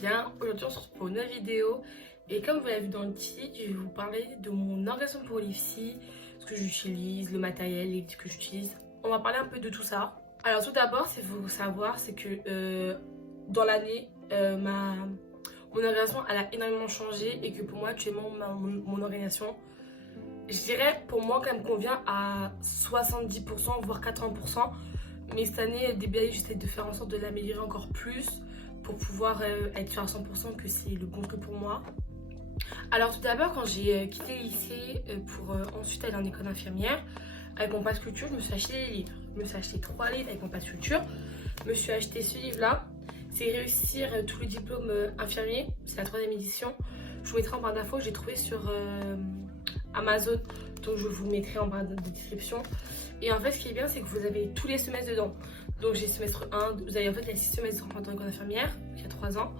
bien. Aujourd'hui on se retrouve pour une nouvelle vidéo et comme vous l'avez vu dans le titre, je vais vous parler de mon organisation pour l'IFSI, ce que j'utilise, le matériel, les livres que j'utilise. On va parler un peu de tout ça. Alors tout d'abord, c'est faut savoir, c'est que dans l'année, mon organisation elle a énormément changé et que pour moi actuellement mon organisation, je dirais pour moi qu'elle me convient à 70% voire 80%. Mais cette année, début d'année, j'essaie de faire en sorte de l'améliorer encore plus pour pouvoir être sûr à 100% que c'est le bon que pour moi. Alors tout d'abord, quand j'ai quitté le lycée pour ensuite aller en école infirmière, avec mon pass culture, je me suis acheté des livres. Je me suis acheté 3 livres avec mon pass culture. Je me suis acheté ce livre-là. C'est Réussir tous les diplômes infirmiers. C'est la 3e édition. Je vous mettrai en barre d'infos. J'ai trouvé sur Amazon. Donc je vous mettrai en barre de description. Et en fait, ce qui est bien, c'est que vous avez tous les semestres dedans. Donc j'ai semestre 1, vous avez en fait il y a 6 semestres en école infirmière, il y a 3 ans.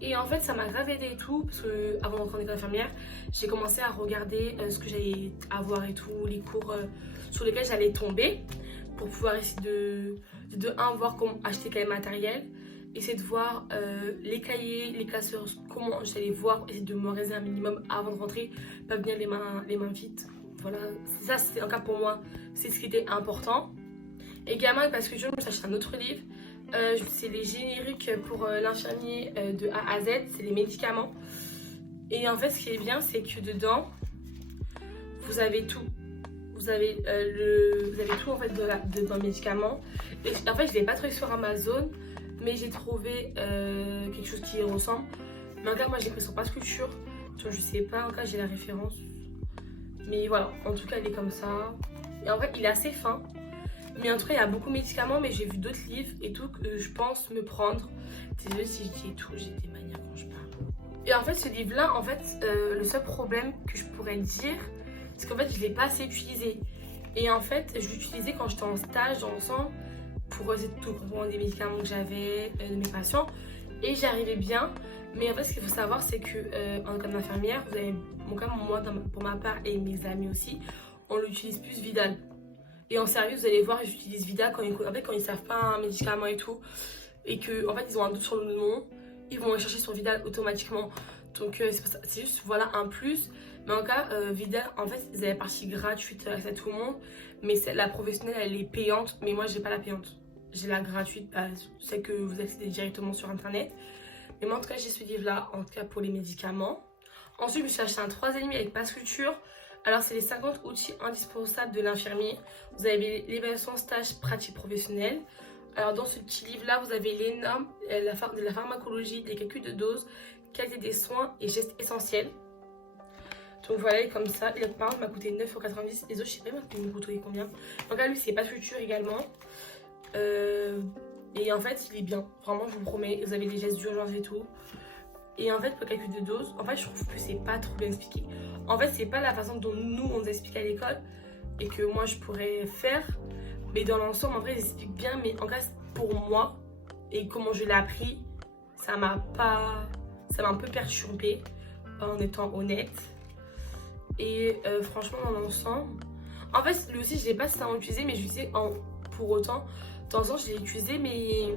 Et en fait, ça m'a grave aidé et tout, parce que avant d'entrer en école infirmière, j'ai commencé à regarder ce que j'allais avoir et tout, les cours sur lesquels j'allais tomber, pour pouvoir essayer de voir comment acheter quel matériel, essayer de voir les cahiers, les classeurs, comment j'allais voir, essayer de m'organiser un minimum avant de rentrer, pas venir les mains vides. Voilà, ça c'est un cas pour moi, c'est ce qui était important. Également parce que je me suis acheté un autre livre, c'est les génériques pour l'infirmier de A à Z, c'est les médicaments. Et en fait ce qui est bien c'est que dedans, vous avez tout. Vous avez tout en fait dans le médicament. Et en fait je ne l'ai pas trouvé sur Amazon, mais j'ai trouvé quelque chose qui y ressemble. Mais en tout cas moi j'ai pris sur Pass Culture, donc je sais pas, en tout cas j'ai la référence. Mais voilà, en tout cas il est comme ça. Et en vrai il est assez fin. Mais en tout cas il y a beaucoup de médicaments, mais j'ai vu d'autres livres et tout que je pense me prendre. Désolée si je dis tout, j'ai des manières quand je parle. Et en fait ce livre là, en fait le seul problème que je pourrais dire, c'est qu'en fait je l'ai pas assez utilisé. Et en fait je l'utilisais quand j'étais en stage dans le sang pour essayer de tout comprendre des médicaments que j'avais, de mes patients. Et j'y arrivais bien. Mais en fait ce qu'il faut savoir c'est que en école d'infirmière, vous avez mon cas, moi pour ma part et mes amis aussi, on l'utilise plus Vidal. Et en service, vous allez voir, ils utilisent Vidal quand ils savent pas un médicament et tout. Et que en fait, ils ont un doute sur le nom, ils vont aller chercher sur Vidal automatiquement. Donc c'est juste voilà un plus. Mais en cas, Vidal, en fait, ils avaient la partie gratuite à tout le monde. Mais la professionnelle, elle est payante. Mais moi, j'ai pas la payante. J'ai la gratuite, celle que vous accédez directement sur internet. Mais moi, en tout cas, j'ai ce livre-là, en tout cas pour les médicaments. Ensuite, je me suis acheté un 3,5 avec Pass Culture. Alors, c'est les 50 outils indispensables de l'infirmier. Vous avez l'évaluation stage pratique professionnelle. Alors, dans ce petit livre-là, vous avez les normes de la pharmacologie, des calculs de doses, qualité des soins et gestes essentiels. Donc voilà, il est comme ça. Il par exemple m'a coûté 9,90 €. Les autres, je sais pas il me coûtait combien. Donc là, lui, c'est Pass Culture également. Et en fait, il est bien. Vraiment, je vous promets. Vous avez des gestes d'urgence et tout. Et en fait, pour le calcul de dose, en fait, je trouve que c'est pas trop bien expliqué. En fait, c'est pas la façon dont nous, on nous explique à l'école et que moi, je pourrais faire. Mais dans l'ensemble, en vrai, ils expliquent bien. Mais en cas, pour moi, et comment je l'ai appris, ça m'a un peu perturbée, en étant honnête. Et franchement, dans l'ensemble, en fait, lui aussi, je l'ai pas seulement utilisé, mais je l'utilisais pour autant. De temps en temps, je l'ai utilisé, mais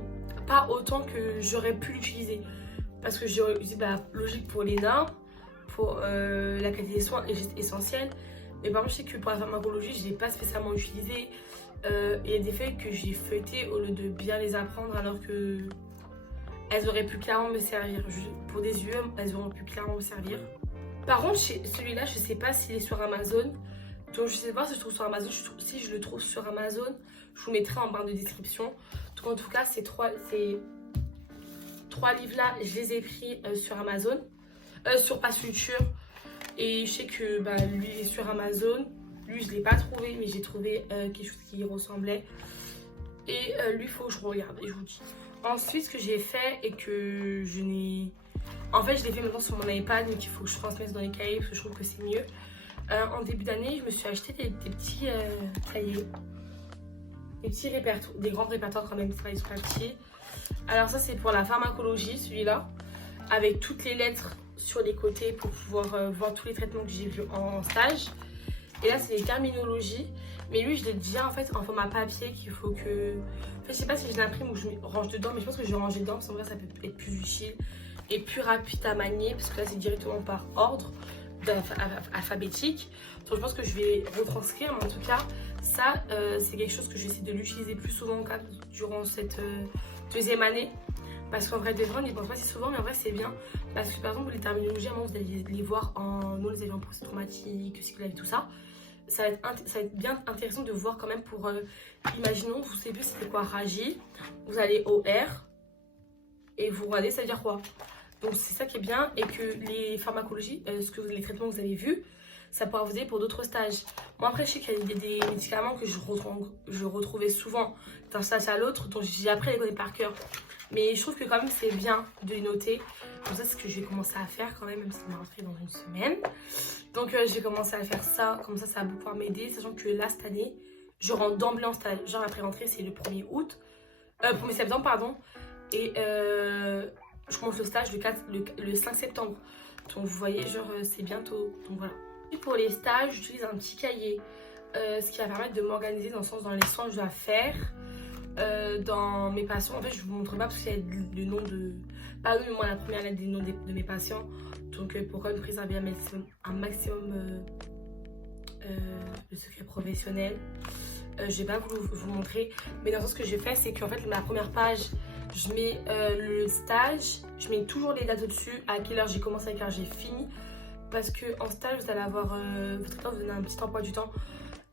pas autant que j'aurais pu l'utiliser. Parce que j'ai utilisé logique pour les normes, pour la qualité des soins et gestes essentiels. Mais par contre, je sais que pour la pharmacologie, je ne l'ai pas spécialement utilisé. Il y a des faits que j'ai feuilletés au lieu de bien les apprendre, alors que elles auraient pu clairement me servir. Pour des UE, elles auraient pu clairement me servir. Par contre, celui-là, je ne sais pas s'il est sur Amazon. Donc, je ne sais pas si je trouve sur Amazon. Si je le trouve sur Amazon, je vous mettrai en barre de description. Donc, en tout cas, ces trois livres-là, je les ai pris sur Amazon, sur Pass Culture. Et je sais que lui, il est sur Amazon. Lui, je ne l'ai pas trouvé, mais j'ai trouvé quelque chose qui y ressemblait. Et lui, il faut que je regarde et je vous dis. Ensuite, ce que j'ai fait et que je n'ai... En fait, je l'ai fait maintenant sur mon iPad, mais qu'il faut que je transmette dans les cahiers parce que je trouve que c'est mieux. En début d'année, je me suis acheté des petits cahiers. Des petits répertoires, des grands répertoires quand même, ils sont pas petits. Alors ça c'est pour la pharmacologie, celui-là, avec toutes les lettres sur les côtés pour pouvoir voir tous les traitements que j'ai vus en stage. Et là c'est les terminologies, mais lui je l'ai déjà en fait en format papier qu'il faut que... En fait je sais pas si je l'imprime ou je range dedans, mais je pense que je vais ranger dedans parce qu'en vrai ça peut être plus utile. et plus rapide à manier parce que là c'est directement par ordre alphabétique. Donc je pense que je vais retranscrire, mais en tout cas ça c'est quelque chose que je vais essayer de l'utiliser plus souvent durant cette deuxième année. Parce qu'en vrai, des fois, on n'y pense pas si souvent, mais en vrai, c'est bien. Parce que par exemple, les terminologies, à un moment, vous allez les voir nous, les éléments post-traumatiques, cycles, tout ça. Ça va être bien intéressant de voir quand même pour. Imaginons, vous savez plus c'était quoi Raji. Vous allez au R et vous regardez, ça veut dire quoi. Donc, c'est ça qui est bien. Et que les pharmacologies, les traitements que vous avez vus, ça pourra vous aider pour d'autres stages. Moi, après, je sais qu'il y a des médicaments que je retrouvais souvent d'un stage à l'autre, donc j'ai appris à les connaître par cœur. Mais je trouve que quand même c'est bien de les noter. Donc ça c'est ce que je vais commencer à faire quand même si on est rentré dans une semaine. Donc je vais commencer à faire ça, comme ça ça va pouvoir m'aider. Sachant que là cette année, je rentre d'emblée en stage. Genre après rentrée c'est le 1er août. 1er septembre pardon. Et je commence le stage le 5 septembre. Donc vous voyez genre c'est bientôt. Donc voilà. Et pour les stages j'utilise un petit cahier. Ce qui va permettre de m'organiser dans le sens dans les soins que je dois faire. Dans mes patients, en fait je vous montre pas parce qu'il y a le nom de pas eux mais moi la première lettre des noms de mes patients, donc pour quand même préserver un maximum le secret professionnel. Je vais pas vous montrer, mais dans le sens que j'ai fait c'est qu'en fait ma première page je mets le stage, je mets toujours les dates au-dessus, à quelle heure j'ai commencé, à quelle heure j'ai fini, parce que en stage vous allez avoir votre temps, vous donne un petit emploi du temps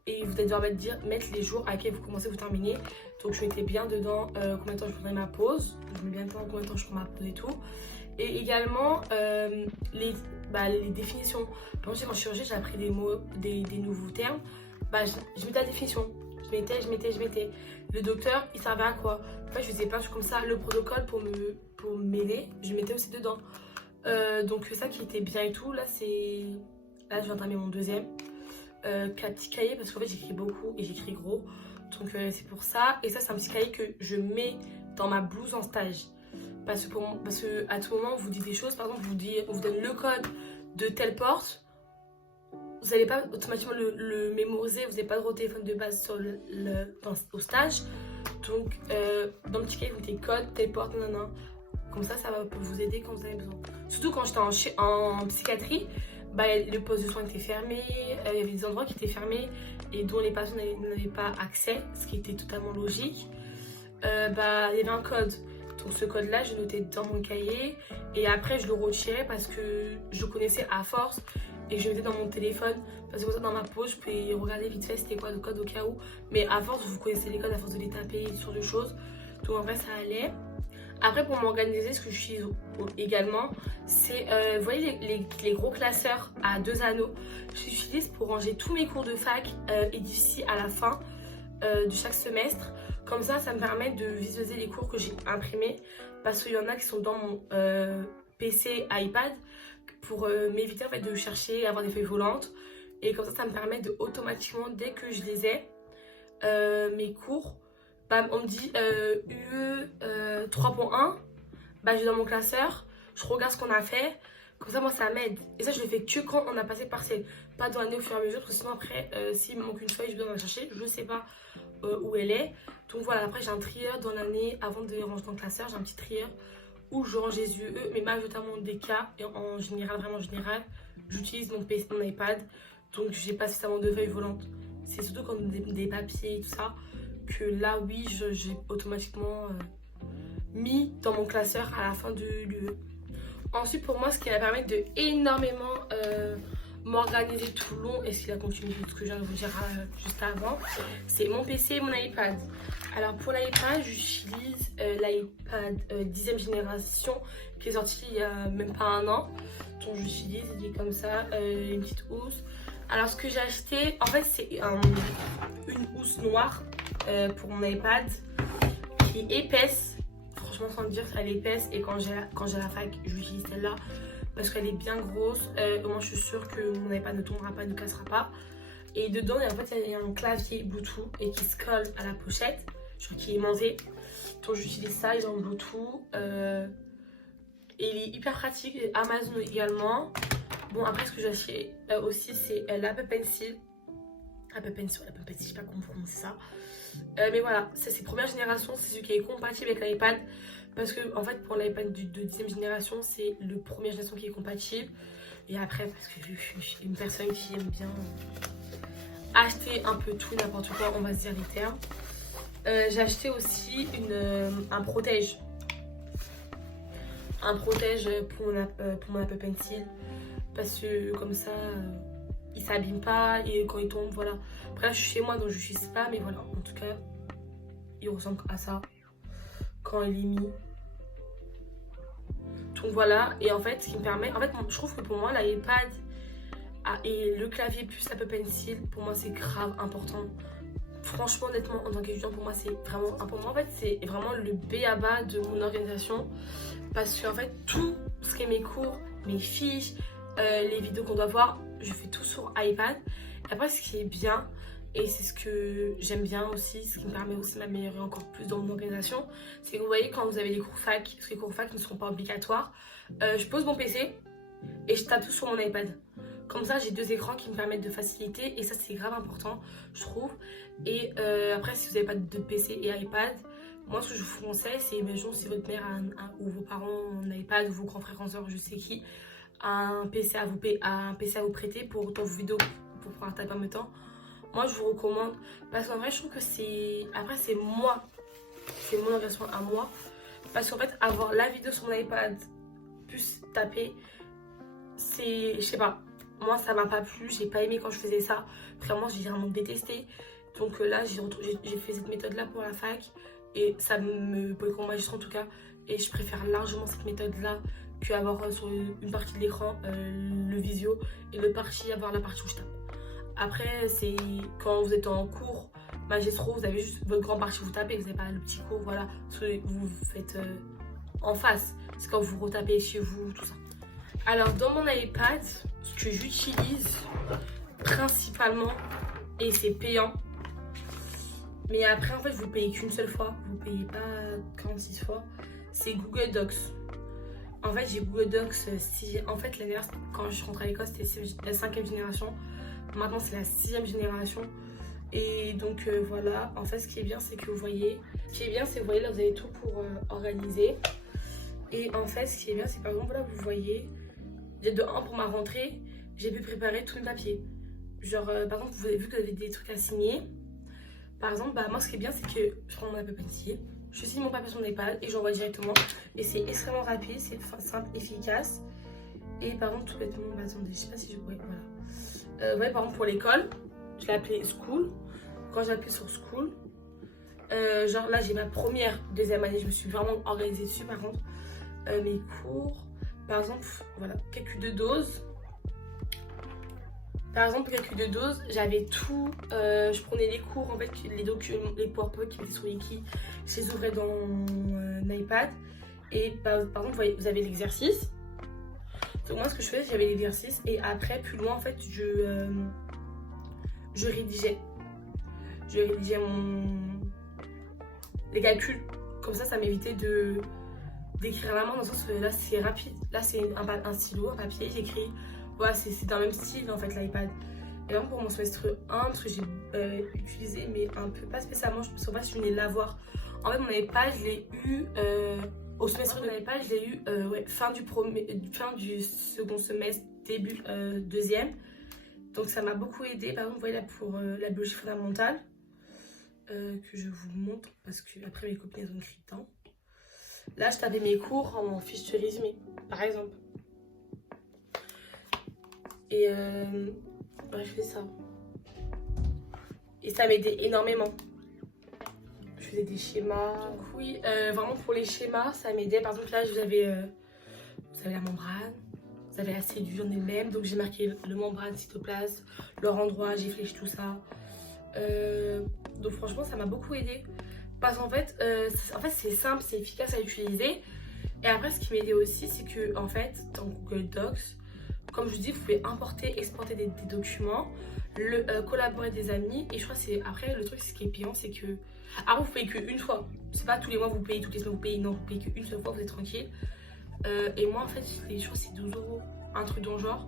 et vous allez devoir mettre les jours à lesquels vous commencez, vous terminez. Donc je mettais bien dedans combien de temps je prendrais ma pause. Je mets bien dedans combien de temps je prends ma pause et tout. Et également les définitions. Par exemple, en chirurgie, j'ai appris des mots, des nouveaux termes. Je mettais la définition. Je mettais. Le docteur, il servait à quoi? En fait, je faisais plein de choses comme ça. Le protocole pour m'aider, je mettais aussi dedans. Donc ça qui était bien et tout. Là, je vais entamer mon deuxième. Petit cahier parce qu'en fait j'écris beaucoup et j'écris gros, donc c'est pour ça. Et ça c'est un petit cahier que je mets dans ma blouse en stage parce que à tout moment on vous dit des choses. Par exemple on vous donne le code de telle porte, vous n'allez pas automatiquement le mémoriser, vous n'avez pas le droit au téléphone de base au stage. Donc dans le petit cahier vous mettez code telle porte, nanana. Comme ça va vous aider quand vous avez besoin. Surtout quand j'étais en psychiatrie, le poste de soins était fermé, il y avait des endroits qui étaient fermés et dont les patients n'avaient pas accès, ce qui était totalement logique. Il y avait un code. Donc ce code-là, je notais dans mon cahier et après je le retirais parce que je le connaissais à force et je le mettais dans mon téléphone parce que comme ça dans ma pause, je pouvais regarder vite fait c'était quoi le code au cas où. Mais à force, vous connaissez les codes, à force de les taper sur des choses. Donc en vrai, ça allait. Après pour m'organiser, ce que j'utilise également, c'est, vous voyez les gros classeurs à 2 anneaux, je l'utilise pour ranger tous mes cours de fac et d'ici à la fin de chaque semestre. Comme ça me permet de visualiser les cours que j'ai imprimés parce qu'il y en a qui sont dans mon PC, iPad pour m'éviter en fait de chercher, avoir des feuilles volantes. Et comme ça me permet de automatiquement, dès que je les ai, mes cours, on me dit UE 3.1, je vais dans mon classeur, je regarde ce qu'on a fait, comme ça moi ça m'aide. Et ça je le fais que quand on a passé le partiel, pas dans l'année au fur et à mesure, parce que sinon après s'il me manque une feuille, je dois la chercher, je ne sais pas où elle est. Donc voilà, après j'ai un trieur dans l'année, avant de les ranger dans le classeur, j'ai un petit trieur où je range les UE, mais majoritairement des cas, et en général, vraiment en général, j'utilise mon PC, mon iPad, donc j'ai pas suffisamment de feuilles volantes. C'est surtout quand on a des papiers et tout ça, que là oui j'ai automatiquement mis dans mon classeur à la fin de l'UE. Ensuite pour moi ce qui va permettre de énormément m'organiser tout le long et ce qui va continuer de ce que je viens de vous dire juste avant, c'est mon PC et mon iPad. Alors pour l'iPad j'utilise l'iPad 10e génération qui est sorti il y a même pas un an. Donc j'utilise, il est comme ça, une petite housse. Alors ce que j'ai acheté, en fait c'est une housse noire pour mon iPad qui est épaisse. Franchement sans dire elle est épaisse et quand j'ai la fac j'utilise celle-là parce qu'elle est bien grosse. Au moins je suis sûre que mon iPad ne tombera pas, ne cassera pas. Et dedans en fait il y a un clavier Bluetooth et qui se colle à la pochette, genre qui est aimanté. Donc j'utilise ça, ils ont Bluetooth. Et il est hyper pratique, Amazon également. Bon après ce que j'ai acheté aussi c'est l'Apple Pencil. Apple Pencil, je sais pas comment c'est ça. Mais voilà, c'est première génération, c'est celui qui est compatible avec l'iPad. Parce que en fait pour l'iPad de 10e génération, c'est le première génération qui est compatible. Et après, parce que je suis une personne qui aime bien acheter un peu tout, n'importe quoi, on va se dire les termes. J'ai acheté aussi un protège. Un protège pour mon Apple Pencil. Parce que comme ça, il s'abîme pas et quand il tombe, voilà. Après là, je suis chez moi donc je n'utilise pas, mais voilà. En tout cas, il ressemble à ça quand il est mis. Donc voilà, et en fait, ce qui me permet... En fait, je trouve que pour moi, l'iPad et le clavier plus Apple Pencil, pour moi, c'est grave important. Franchement, honnêtement, en tant qu'étudiant, pour moi, c'est vraiment important. En fait, c'est vraiment le b.a.-ba de mon organisation. Parce qu'en fait, tout ce qui est mes cours, mes fiches, les vidéos qu'on doit voir, je fais tout sur iPad. Et après, ce qui est bien, et c'est ce que j'aime bien aussi, ce qui me permet aussi de m'améliorer encore plus dans mon organisation, c'est que vous voyez, quand vous avez les cours fac, parce que les cours fac ne seront pas obligatoires, je pose mon PC et je tape tout sur mon iPad. Comme ça, j'ai 2 écrans qui me permettent de faciliter et ça, c'est grave important, je trouve. Et après, si vous n'avez pas de PC et iPad, moi, ce que je vous conseille, c'est, imaginons si votre mère ou vos parents ont un iPad ou vos grands frères, grands sœurs, je sais qui, a un PC à vous prêter pour vos vidéos, pour pouvoir taper en même temps. Moi, je vous recommande, parce qu'en vrai, je trouve que c'est... Après, c'est moi, c'est mon organisation à moi. Parce qu'en fait, avoir la vidéo sur mon iPad, plus taper, c'est... Je sais pas, moi, ça m'a pas plu, j'ai pas aimé quand je faisais ça. Vraiment, j'ai vraiment détesté. Donc là, j'ai fait cette méthode-là pour la fac. Et ça me... pour les cours magistraux en tout cas. Et je préfère largement cette méthode-là qu'avoir sur une partie de l'écran le visio et l'autre partie, avoir la partie où je tape. Après, c'est quand vous êtes en cours magistraux, vous avez juste votre grande partie où vous tapez, vous n'avez pas le petit cours, voilà, ce que vous faites en face. C'est quand vous retapez chez vous, tout ça. Alors, dans mon iPad, ce que j'utilise principalement, et c'est payant, mais après, en fait, vous payez qu'une seule fois, vous payez pas 46 fois, c'est Google Docs. En fait, j'ai Google Docs, en fait, l'année dernière, quand je rentre à l'école, c'était la 5e génération. Maintenant, c'est la 6e génération. Et donc, voilà. En fait, ce qui est bien, c'est que vous voyez... Ce qui est bien, c'est que vous voyez, là, vous avez tout pour organiser. Et en fait, ce qui est bien, c'est par exemple, là, vous voyez... De 1 pour ma rentrée, j'ai pu préparer tous mes papiers. Genre, par exemple, vous avez vu que vous avez des trucs à signer. Par exemple, bah, moi, ce qui est bien, c'est que je prends mon Apple Pencil, je signe mon papier sur mon iPad et j'envoie directement. Et c'est extrêmement rapide, c'est simple, efficace. Et par exemple, tout bêtement, bah, attendez, je sais pas si je pourrais... Voilà. Vous voyez, par exemple, pour l'école, je l'ai appelé School. Quand j'ai appuyé sur School, genre là, j'ai ma première, 2e année, je me suis vraiment organisée dessus. Par contre, mes cours, par exemple, voilà, calcul de dose. Par exemple, calcul de dose, j'avais tout. Je prenais les cours, en fait, les documents, les PowerPoint qui étaient sur Wiki, je les ouvrais dans mon iPad. Et par exemple, vous avez l'exercice. Donc moi, ce que je faisais, j'avais l'exercice et après, plus loin, en fait, je rédigeais. Je rédigeais les calculs. Comme ça m'évitait d'écrire à la main, dans le sens que là, c'est rapide. Là, c'est un stylo, un papier, j'écris. Voilà, c'est dans le même style, en fait, l'iPad. Et donc, pour mon semestre 1, parce que j'ai utilisé, mais un peu, pas spécialement, je ne sais pas si je venais de l'avoir. En fait, mon iPad, je l'ai eu... au semestre de l'iPad, je l'ai eu ouais, fin du second semestre, début 2e. Donc ça m'a beaucoup aidé. Par exemple, vous voyez là pour la biologie fondamentale, que je vous montre parce que après mes copines elles ont écrit dedans. Là, je tapais mes cours en fiche de résumé, par exemple. Et je fais ça. Et ça m'aidait énormément. Je faisais des schémas. Donc oui, vraiment pour les schémas, ça m'aidait. Par exemple, là, vous avez la membrane, vous avez la cellule en elle-même. Donc j'ai marqué le membrane, cytoplasme, leur endroit, j'ai fléchi tout ça. Donc franchement, ça m'a beaucoup aidé. Parce qu'en fait, c'est simple, c'est efficace à utiliser. Et après, ce qui m'aidait aussi, c'est que en fait, dans Google Docs, comme je vous dis, vous pouvez importer, exporter des documents, collaborer des amis. Et je crois que c'est après le truc, ce qui est payant, c'est que après vous payez qu'une fois. C'est pas tous les mois vous payez, toutes les semaines vous payez. Non, vous payez qu'une seule fois, vous êtes tranquille. Et moi en fait, je crois que c'est 12 €, un truc dans le genre.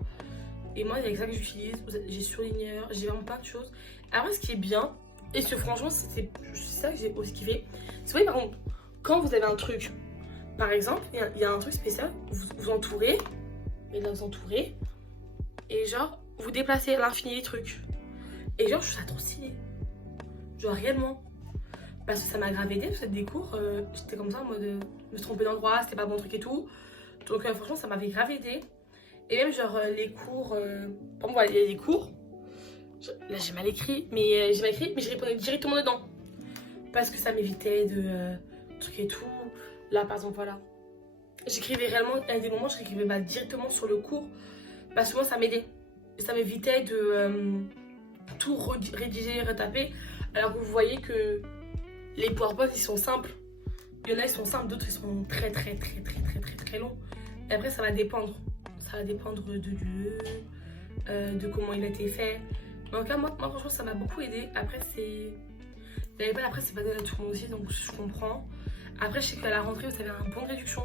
Et moi, avec ça que j'utilise, j'ai surligneur, j'ai vraiment plein de choses. Après, ce qui est bien, et ce franchement, c'est ça que j'ai aussi kiffé. C'est vrai, par contre, quand vous avez un truc, par exemple, il y a un truc spécial, vous entourez, et là vous entourez, et genre, vous déplacez à l'infini les trucs. Et genre, je trouve ça trop stylé. Genre, réellement. Parce que ça m'a grave aidé, parce que des cours, j'étais comme ça en mode, me tromper d'endroit, c'était pas bon truc et tout. Donc, franchement, ça m'avait grave aidé. Et même, genre, les cours, bon, voilà, il y a les cours. Là, j'ai mal écrit, mais je répondais directement dedans. Parce que ça m'évitait de trucs et tout. Là, par exemple, voilà. J'écrivais réellement, à des moments, j'écrivais directement sur le cours. Parce que moi, ça m'aidait. Ça m'évitait de tout rédiger, retaper. Alors que vous voyez que les PowerPoint, ils sont simples. Il y en a, ils sont simples, d'autres, ils sont très longs. Et après, ça va dépendre. Ça va dépendre de lieu, de comment il a été fait. Mais en tout cas, moi franchement, ça m'a beaucoup aidé. Après, c'est pas donné à tout le monde aussi, donc je comprends. Après, je sais qu'à la rentrée, vous avez un bon de réduction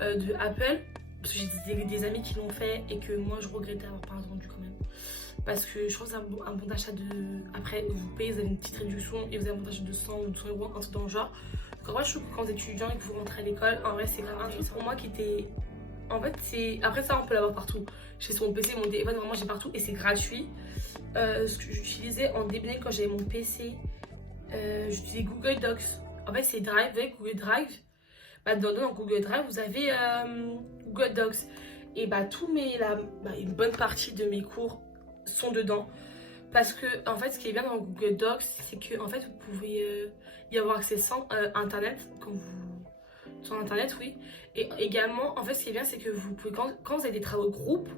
de Apple. Parce que j'ai des amis qui l'ont fait et que moi, je regrettais d'avoir pas attendu quand même. Parce que je trouve que c'est un bon d'achat de... Après, vous payez, vous avez une petite réduction et vous avez un bon d'achat de 100 ou 200 euros, un truc dans le genre. Donc en vrai, je trouve que quand vous êtes étudiant et que vous rentrez à l'école, en vrai, c'est grave un truc pour moi qui était... En fait, c'est... Après ça, on peut l'avoir partout. Chez son PC, mon téléphone, vraiment, j'ai partout et c'est gratuit. Ce que j'utilisais en début d'année quand j'avais mon PC, j'utilisais Google Docs. En fait, c'est Drive, vous voyez, Google Drive. Bah, dans Google Drive, vous avez Google Docs. Et bah, une bonne partie de mes cours sont dedans. Parce que, en fait, ce qui est bien dans Google Docs, c'est que, en fait, vous pouvez y avoir accès sans Internet, sur Internet, oui. Et également, en fait, ce qui est bien, c'est que vous pouvez, quand vous avez des travaux de groupe,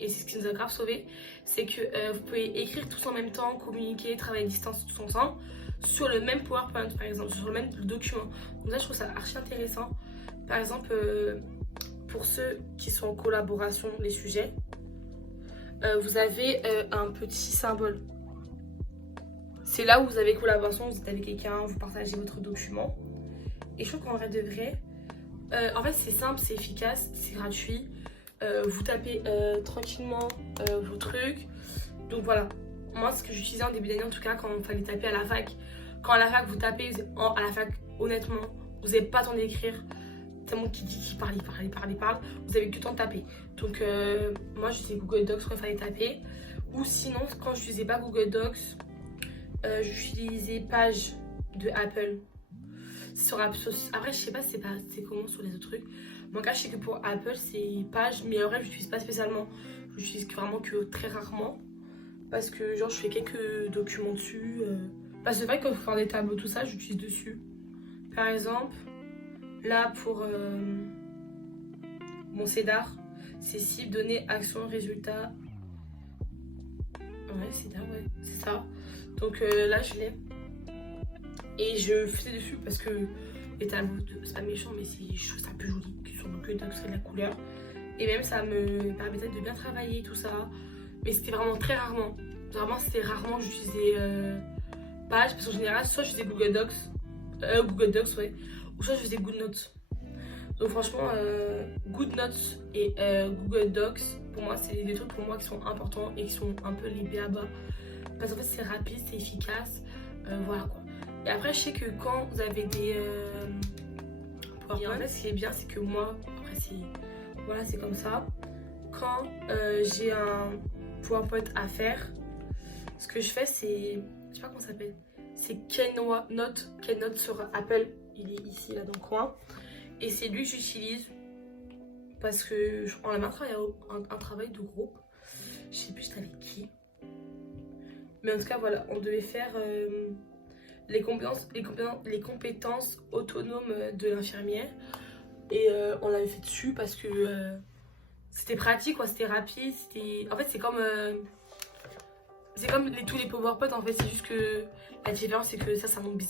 et c'est ce qui nous a grave sauvés, c'est que vous pouvez écrire tous en même temps, communiquer, travailler à distance tous ensemble, sur le même PowerPoint, par exemple, sur le même document. Donc ça, je trouve ça archi intéressant. Par exemple, pour ceux qui sont en collaboration, les sujets, vous avez un petit symbole. C'est là où vous avez collaboration, vous êtes avec quelqu'un, vous partagez votre document. Et je trouve qu'en vrai de vrai, en fait c'est simple, c'est efficace, c'est gratuit. Vous tapez tranquillement vos trucs. Donc voilà, moi ce que j'utilisais en début d'année en tout cas quand il fallait taper à la fac. Quand à la fac vous tapez, à la fac honnêtement, vous n'avez pas le temps d'écrire. C'est moi qui parle. Vous avez que le temps de taper. Donc moi j'utilisais Google Docs quand il fallait taper. Ou sinon quand je n'utilisais pas Google Docs, j'utilisais Page de Apple. Après je sais pas c'est comment sur les autres trucs. Mais en cas je sais que pour Apple c'est Page. Mais en vrai je n'utilise pas spécialement. Je l'utilise vraiment que très rarement. Parce que genre je fais quelques documents dessus. Parce que c'est vrai que quand je fais des tableaux tout ça j'utilise dessus. Par exemple... Là, pour mon CEDAR, c'est cible, données, action, résultat. Ouais, CEDAR, ouais, c'est ça. Donc là, je l'ai. Et je faisais dessus parce que les tableaux, c'est pas méchant, mais je trouve ça un peu joli. Sur le Docs, c'est de la couleur. Et même, ça me permettait de bien travailler, tout ça. Mais c'était vraiment très rarement. Vraiment, c'était rarement que j'utilisais Page. Parce qu'en général, soit je faisais Google Docs. Google Docs, ouais. Ou soit je faisais GoodNotes. Donc franchement, GoodNotes et Google Docs, pour moi, c'est des trucs pour moi qui sont importants et qui sont un peu les b.a.-ba. Parce qu'en fait, c'est rapide, c'est efficace. Voilà quoi. Et après, je sais que quand vous avez des PowerPoint, en fait, ce qui est bien, c'est que moi, après, c'est comme ça. Quand j'ai un PowerPoint à faire, ce que je fais, c'est, je sais pas comment ça s'appelle, c'est Keynote sur Apple. Il est ici, là, dans le coin. Et c'est lui que j'utilise parce que on a maintenant un travail de groupe. Je sais plus c'était avec qui. Mais en tout cas, voilà, on devait faire les compétences autonomes de l'infirmière. Et on l'avait fait dessus parce que c'était pratique, quoi, c'était rapide. En fait, c'est comme tous les PowerPoint, en fait, c'est juste que la différence, c'est que ça monte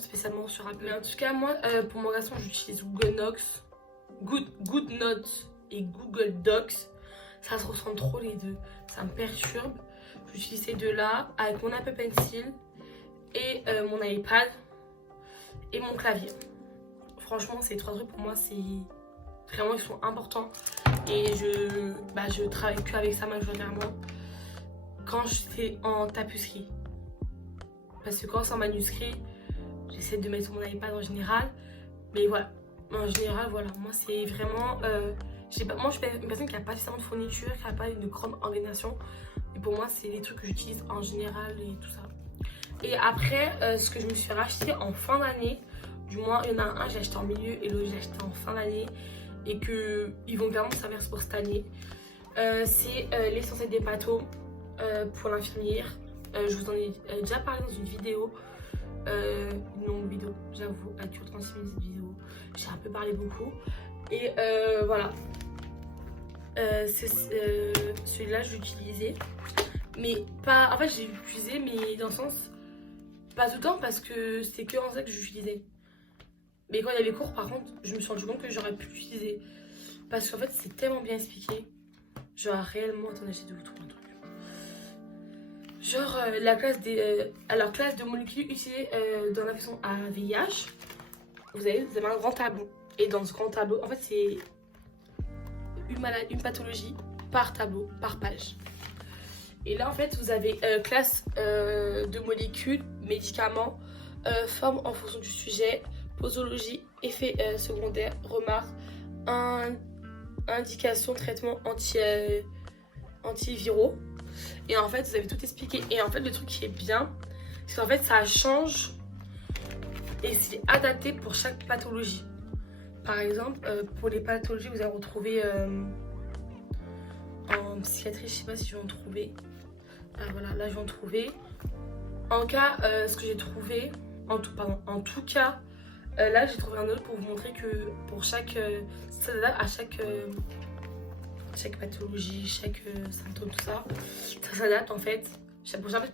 spécialement sur Apple. Mais en tout cas, moi, pour mon garçon, j'utilise GoodNotes et Google Docs. Ça se ressemble trop les deux. Ça me perturbe. J'utilise ces deux-là avec mon Apple Pencil et mon iPad et mon clavier. Franchement, ces trois trucs, pour moi, c'est vraiment, ils sont importants. Et je travaille que avec ça majoritairement quand j'étais en tapisserie. Parce que quand c'est en manuscrit, j'essaie de mettre sur mon iPad en général. Mais voilà. En général, voilà, moi c'est vraiment... moi je suis une personne qui n'a pas nécessairement de fourniture, qui n'a pas une grande organisation. Et pour moi, c'est les trucs que j'utilise en général et tout ça. Et après, ce que je me suis racheté en fin d'année, du moins il y en a un j'ai acheté en milieu et l'autre j'ai acheté en fin d'année. Et qu'ils vont vraiment servir pour cette année. C'est l'essentiel des pâteaux pour l'infirmière. Je vous en ai déjà parlé dans une vidéo. Une longue vidéo, j'avoue, elle dure 36 minutes cette vidéo. J'ai un peu parlé beaucoup. Et voilà. Celui-là, je l'ai utilisé. Mais pas. En fait, j'ai utilisé, mais dans le sens. Pas tout le temps parce que c'est que en ça que j'utilisais. Mais quand il y avait cours, par contre, je me suis rendu compte que j'aurais pu l'utiliser. Parce qu'en fait, c'est tellement bien expliqué. Genre, réellement, attendez, j'essaie de vous trouver un truc. Genre, la classe alors, classe de molécules utilisées dans l'infection à VIH. Vous avez un grand tableau. Et dans ce grand tableau, en fait, c'est une pathologie par tableau, par page. Et là, en fait, vous avez classe de molécules, médicaments, forme en fonction du sujet, posologie, effets secondaires, remarques, indication, traitement antiviraux. Et en fait, vous avez tout expliqué. Et en fait, le truc qui est bien, c'est qu'en fait, ça change et c'est adapté pour chaque pathologie. Par exemple, pour les pathologies, vous allez retrouver en psychiatrie, je sais pas si je vais en trouver. Ah, voilà, là je vais en trouver. En cas, ce que j'ai trouvé, en tout cas, là j'ai trouvé un autre pour vous montrer que pour chaque, ça s'adapte à chaque pathologie, chaque symptôme, tout ça. Ça s'adapte en fait.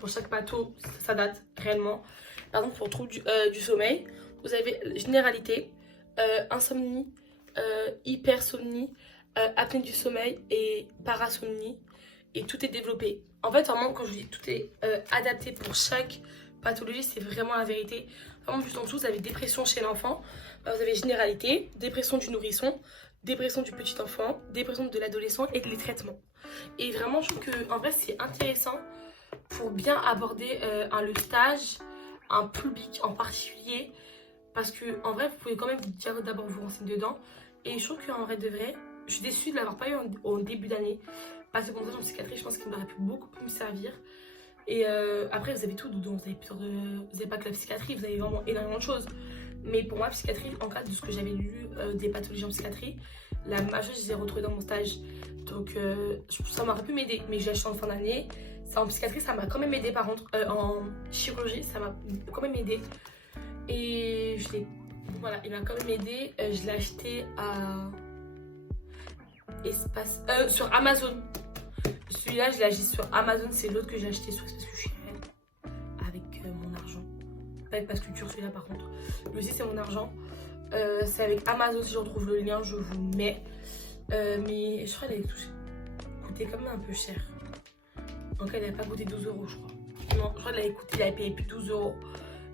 Pour chaque patho, ça s'adapte réellement. Par exemple, pour le trouble du sommeil, vous avez généralité, insomnie, hypersomnie, apnée du sommeil et parasomnie. Et tout est développé. En fait, vraiment, quand je vous dis tout est adapté pour chaque pathologie, c'est vraiment la vérité. Vraiment, plus en dessous, vous avez dépression chez l'enfant, vous avez généralité, dépression du nourrisson, dépression du petit enfant, dépression de l'adolescent et les traitements. Et vraiment, je trouve que en vrai, c'est intéressant pour bien aborder le stage, un public en particulier. Parce que en vrai, vous pouvez quand même d'abord vous renseigner dedans. Et je trouve qu'en vrai de vrai, je suis déçue de l'avoir pas eu au début d'année. Parce que pour ça, en psychiatrie, je pense qu'il m'aurait pu beaucoup plus me servir. Et après, vous avez tout dedans. Vous avez pas que la psychiatrie, vous avez vraiment énormément de choses. Mais pour moi, psychiatrie, en cas de ce que j'avais lu des pathologies en psychiatrie, la majeure, je les ai retrouvées dans mon stage. Donc, ça m'aurait pu m'aider. Mais j'ai acheté en fin d'année. Ça, en psychiatrie, ça m'a quand même aidé. Par contre, en chirurgie, ça m'a quand même aidé. Et voilà, il m'a quand même aidé. Je l'ai acheté à sur Amazon. Celui-là, je l'ai acheté sur Amazon. C'est l'autre que j'ai acheté sur parce que je suis avec mon argent. Pas avec Pasculture, celui-là par contre. Lui aussi, c'est mon argent. C'est avec Amazon. Si je retrouve le lien, je vous le mets. Mais je crois qu'elle avait coûté quand même un peu cher. En cas, il n'avait pas coûté 12 €, je crois. Non, je crois qu'il avait payé plus de 12 €.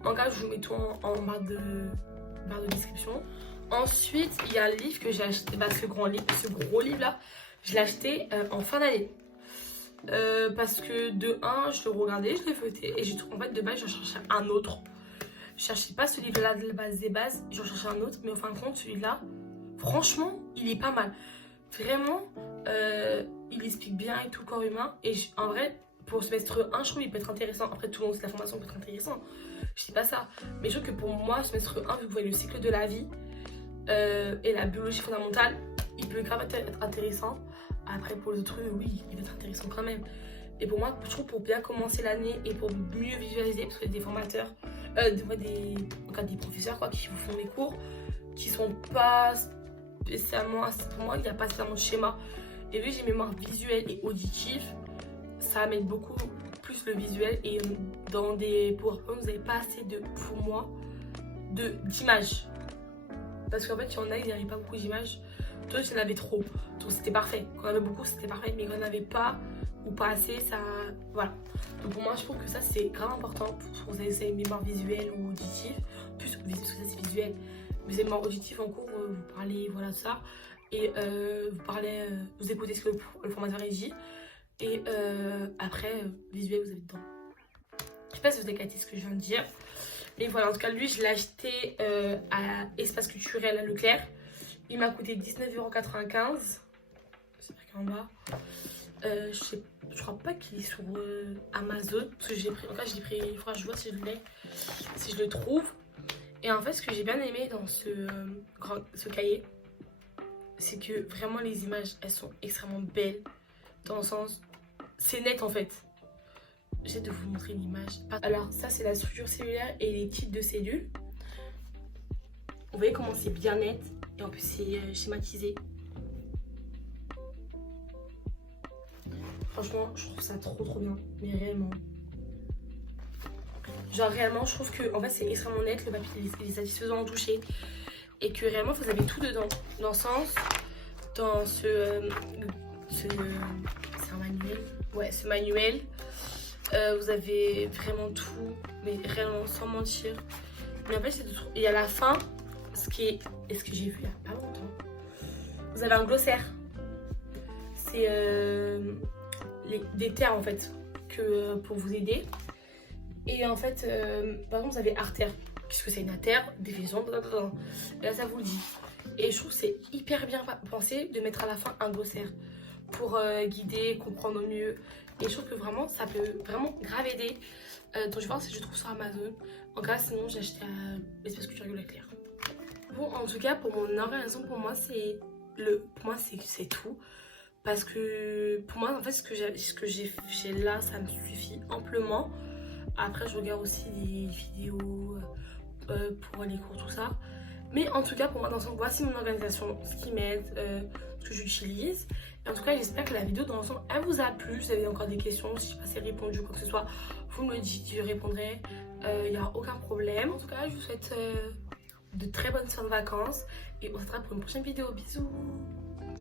En cas, je vous mets tout en barre de description. Ensuite, il y a un livre que j'ai acheté, ce gros livre là, je l'ai acheté en fin d'année. Parce que de 1, je le regardais, je l'ai feuilleté et j'ai trouvé en fait de base, je cherchais un autre. Je cherchais pas ce livre là de base des bases, je cherchais un autre, mais en fin de compte, celui-là, franchement, il est pas mal. Vraiment, il explique bien et tout le corps humain. Et en vrai, pour semestre 1, je trouve qu'il peut être intéressant. Après, tout le long de la formation peut être intéressant. Je dis pas ça. Mais je trouve que pour moi, semestre 1, vu que vous voyez le cycle de la vie et la biologie fondamentale, il peut grave être intéressant. Après, pour les autres, oui, il va être intéressant quand même. Et pour moi, je trouve pour bien commencer l'année et pour mieux visualiser, parce qu'il y a des formateurs, des professeurs quoi, qui vous font des cours qui sont pas spécialement, pour moi, il n'y a pas spécialement de schéma. Et vu que j'ai mémoire visuelle et auditive, ça m'aide beaucoup plus le visuel. Et dans des PowerPoint, vous n'avez pas assez pour moi, d'images. Parce qu'en fait, il y en a, il n'y avait pas beaucoup d'images. Toi, il y en avait trop. Donc c'était parfait. Quand il y en avait beaucoup, c'était parfait. Mais quand il n'y en avait pas ou pas assez, ça. Voilà. Donc pour moi, je trouve que ça, c'est grave important pour vous avez une mémoire visuelle ou auditive. Plus, parce que ça, c'est visuel. Vous avez mémoire auditive en cours, vous parlez, voilà, ça. Et vous écoutez ce que le formateur dit. Et après, visuel, vous avez dedans. Je sais pas si vous avez capté ce que je viens de dire. Mais voilà, en tout cas, lui, je l'ai acheté à Espace Culturel à Leclerc. Il m'a coûté 19,95 €. C'est marqué en bas. Je crois pas qu'il est sur Amazon. Parce que j'ai pris. En tout cas, je l'ai pris. Il faudra que je vois si je l'ai. Si je le trouve. Et en fait, ce que j'ai bien aimé dans ce cahier, c'est que vraiment les images, elles sont extrêmement belles. Dans le sens. C'est net en fait. J'essaie de vous montrer l'image. Alors, ça, c'est la structure cellulaire et les types de cellules. Vous voyez comment c'est bien net. Et en plus, c'est schématisé. Franchement, je trouve ça trop bien. Mais réellement. Genre, réellement, je trouve que en fait, c'est extrêmement net. Le papier il est satisfaisant en toucher. Et que réellement, vous avez tout dedans. Dans le sens, dans c'est un manuel. Ouais, ce manuel. Vous avez vraiment tout, mais réellement sans mentir. Mais en fait, c'est tout. Et à la fin, ce que j'ai vu il y a pas longtemps, vous avez un glossaire. C'est des termes en fait pour vous aider. Et en fait, par exemple, vous avez artère. Qu'est-ce que c'est une artère? Définition. Et là, ça vous le dit. Et je trouve que c'est hyper bien pensé de mettre à la fin un glossaire pour guider, comprendre mieux. Et je trouve que vraiment, ça peut vraiment grave aider. Donc je vais voir si je trouve sur Amazon. En cas, sinon, j'ai acheté à l'Espace Culturel Leclerc. Bon, en tout cas, pour mon organisation, pour moi, c'est tout. Parce que pour moi, en fait, ce que j'ai là, ça me suffit amplement. Après, je regarde aussi des vidéos pour les cours, tout ça. Mais en tout cas, pour moi, dans voici mon organisation, ce qui m'aide, ce que j'utilise. Et en tout cas, j'espère que la vidéo dans l'ensemble, elle vous a plu. Si vous avez encore des questions, si je n'ai pas assez répondu, quoi que ce soit, vous me le dites, je répondrai. Il n'y aura aucun problème. En tout cas, je vous souhaite de très bonnes fins de vacances. Et on se retrouve pour une prochaine vidéo. Bisous!